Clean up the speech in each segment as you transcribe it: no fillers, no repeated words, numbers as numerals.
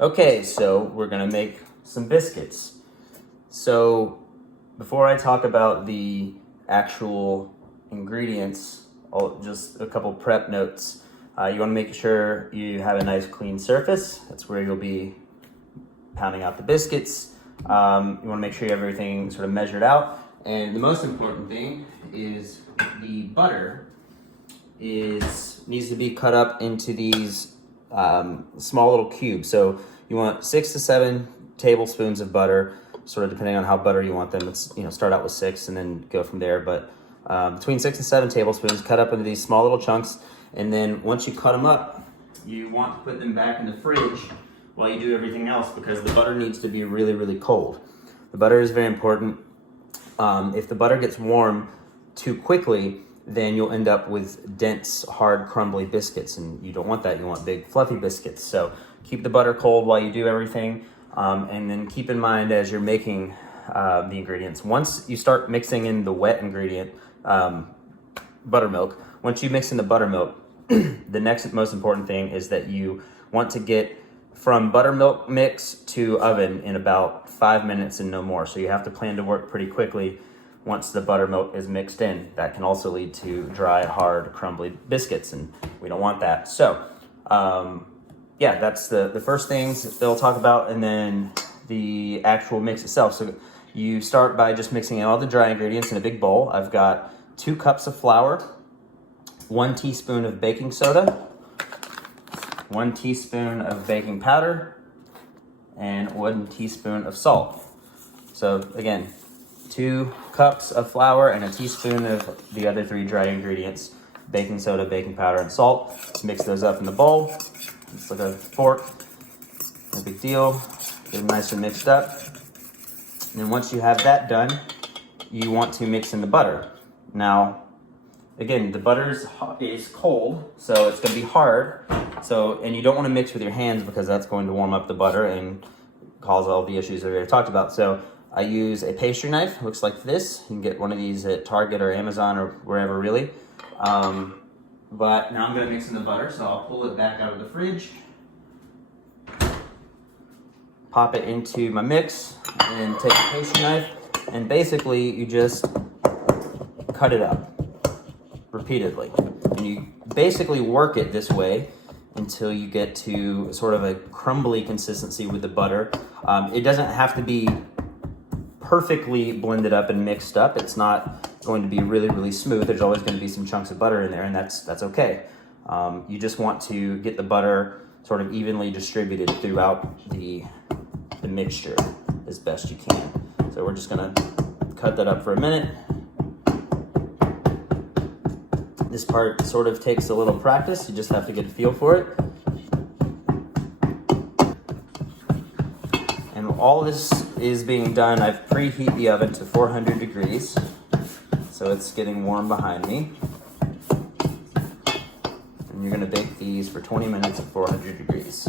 Okay, so we're gonna make some biscuits. So before I talk about the actual ingredients, just a couple prep notes. You wanna make sure you have a nice clean surface. That's where you'll be pounding out the biscuits. You wanna make sure you have everything sort of measured out. And the most important thing is the butter needs to be cut up into these small little cubes. So you want 6 to 7 tablespoons of butter, sort of depending on how buttery you want them. It's, start out with 6 and then go from there. But between 6 and 7 tablespoons, cut up into these small little chunks. And then once you cut them up, you want to put them back in the fridge while you do everything else, because the butter needs to be really, really cold. The butter is very important. If the butter gets warm too quickly, then you'll end up with dense, hard, crumbly biscuits, and you don't want that. You want big, fluffy biscuits. So keep the butter cold while you do everything, and then keep in mind as you're making the ingredients. Once you start mixing in the wet ingredient, buttermilk, once you mix in the buttermilk, the next most important thing is that you want to get from buttermilk mix to oven in about 5 minutes and no more. So you have to plan to work pretty quickly once the buttermilk is mixed in. That can also lead to dry, hard, crumbly biscuits, and we don't want that. So yeah, that's the first things that they'll talk about, and then the actual mix itself. So you start by just mixing in all the dry ingredients in a big bowl. I've got 2 cups of flour, 1 teaspoon of baking soda, 1 teaspoon of baking powder, and 1 teaspoon of salt. So again, 2 cups of flour and a teaspoon of the other 3 dry ingredients, baking soda, baking powder, and salt. Just mix those up in the bowl. Just like a fork, no big deal. Get them nice and mixed up. And then once you have that done, you want to mix in the butter. Now, again, the butter is cold, so it's gonna be hard. So, and you don't wanna mix with your hands because that's going to warm up the butter and cause all the issues that we already talked about. So I use a pastry knife, looks like this. You can get one of these at Target or Amazon or wherever really. But now I'm gonna mix in the butter, so I'll pull it back out of the fridge, pop it into my mix, and take a pastry knife, and basically you just cut it up repeatedly. And you basically work it this way until you get to sort of a crumbly consistency with the butter. It doesn't have to be perfectly blended up and mixed up. It's not going to be really, really smooth. There's always going to be some chunks of butter in there, and that's okay. You just want to get the butter sort of evenly distributed throughout the mixture as best you can. So we're just going to cut that up for a minute. This part sort of takes a little practice. You just have to get a feel for it. And all this is being done, I've preheat the oven to 400 degrees. So it's getting warm behind me. And you're gonna bake these for 20 minutes at 400 degrees.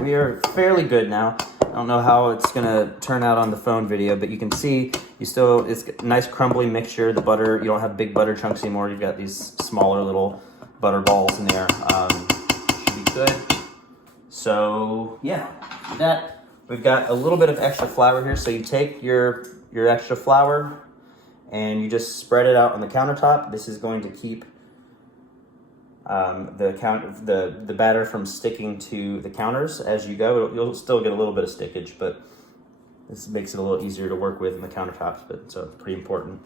We are fairly good now. I don't know how it's gonna turn out on the phone video, but you can see it's a nice crumbly mixture. The butter, you don't have big butter chunks anymore. You've got these smaller little butter balls in there. Should be good. So yeah, that we've got a little bit of extra flour here. So you take your extra flour and you just spread it out on the countertop. This is going to keep the batter from sticking to the counters as you go. You'll still get a little bit of stickage, but this makes it a little easier to work with in the countertops. But so it's pretty important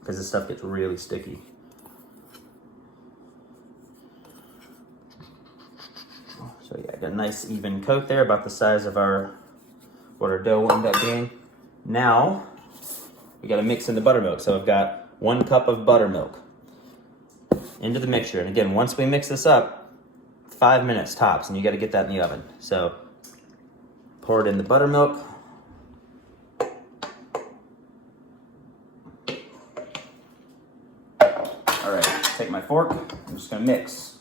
because this stuff gets really sticky. So yeah, got a nice even coat there, about the size of what our dough will end up being. Now we got to mix in the buttermilk. So I've got 1 cup of buttermilk into the mixture. And again, once we mix this up, 5 minutes tops, and you got to get that in the oven. So pour it in the buttermilk. All right, take my fork. I'm just gonna mix.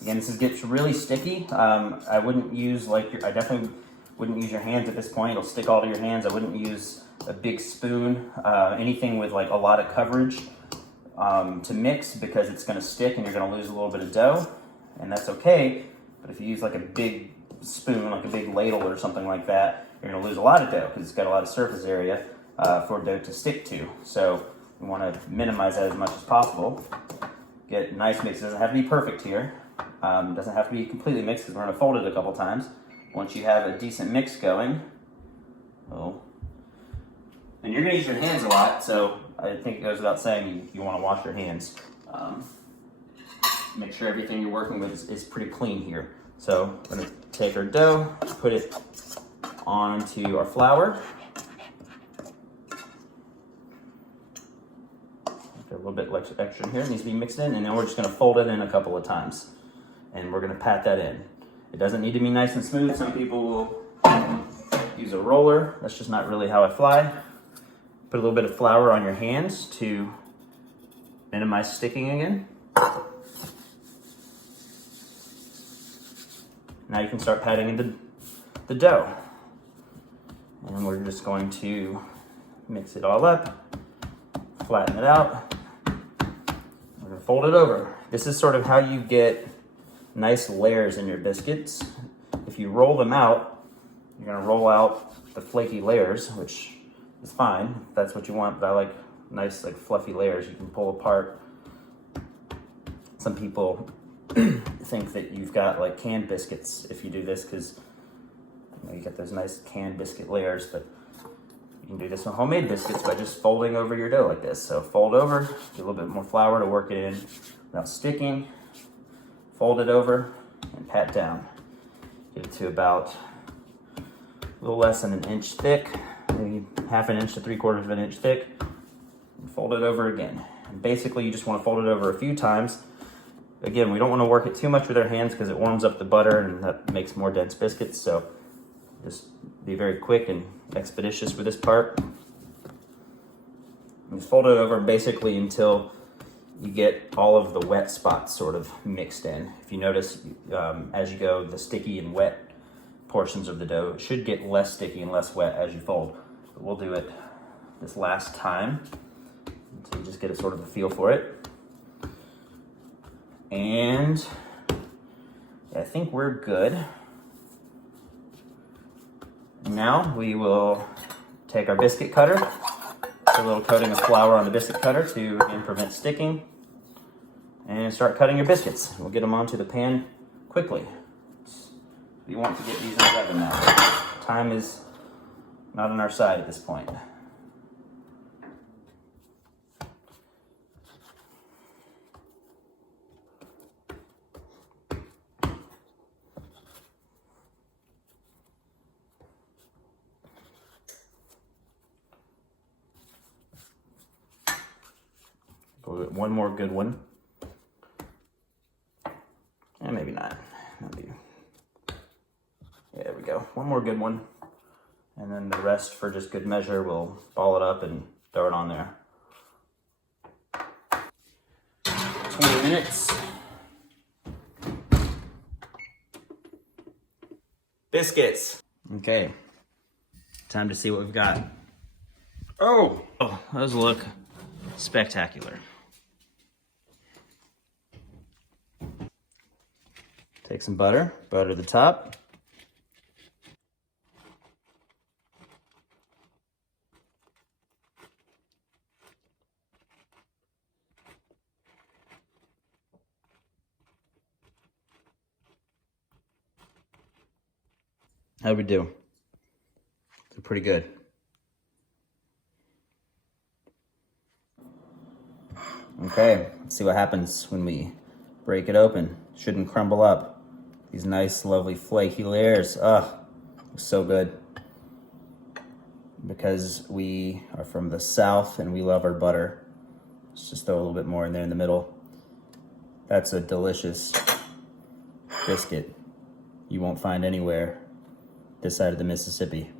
Again, this gets really sticky. I wouldn't use I definitely Wouldn't use your hands at this point. It'll stick all to your hands. I wouldn't use a big spoon, anything with like a lot of coverage to mix, because it's going to stick and you're going to lose a little bit of dough, and that's okay. But if you use like a big spoon, like a big ladle or something like that, you're going to lose a lot of dough because it's got a lot of surface area for dough to stick to. So we want to minimize that as much as possible. Get a nice mix. It doesn't have to be perfect here. It doesn't have to be completely mixed because we're going to fold it a couple times. Once you have a decent mix going, and you're going to use your hands a lot, so I think it goes without saying you want to wash your hands. Make sure everything you're working with is pretty clean here. So I'm going to take our dough, put it onto our flour. A little bit extra here, it needs to be mixed in, and then we're just going to fold it in a couple of times. And we're going to pat that in. It doesn't need to be nice and smooth. Some people will use a roller. That's just not really how I fly. Put a little bit of flour on your hands to minimize sticking again. Now you can start patting into the dough. And we're just going to mix it all up, flatten it out. We're going to fold it over. This is sort of how you get nice layers in your biscuits. If you roll them out, you're going to roll out the flaky layers, which is fine if that's what you want, but I like nice, like fluffy layers you can pull apart. Some people think that you've got like canned biscuits if you do this, because you get those nice canned biscuit layers, but you can do this with homemade biscuits by just folding over your dough like this. So fold over, get a little bit more flour to work it in without sticking. Fold it over and pat down. Get it to about a little less than an inch thick, maybe half an inch to 3/4 of an inch thick. And fold it over again. And basically you just want to fold it over a few times. Again, we don't want to work it too much with our hands because it warms up the butter and that makes more dense biscuits. So just be very quick and expeditious with this part. And just fold it over basically until you get all of the wet spots sort of mixed in. If you notice, as you go, the sticky and wet portions of the dough, it should get less sticky and less wet as you fold. But we'll do it this last time until you just get a sort of a feel for it. And I think we're good. Now we will take our biscuit cutter, put a little coating of flour on the biscuit cutter to again prevent sticking, and start cutting your biscuits. We'll get them onto the pan quickly. We want to get these in the oven now. Time is not on our side at this point. One more good one. And maybe not. There we go. One more good one. And then the rest, for just good measure, we'll ball it up and throw it on there. 20 minutes. Biscuits. Okay. Time to see what we've got. Oh, those look spectacular. Take some butter, butter the top. How'd we do? They're pretty good. Okay, let's see what happens when we break it open. Shouldn't crumble up. These nice, lovely, flaky layers. Looks so good. Because we are from the South and we love our butter. Let's just throw a little bit more in there in the middle. That's a delicious biscuit you won't find anywhere this side of the Mississippi.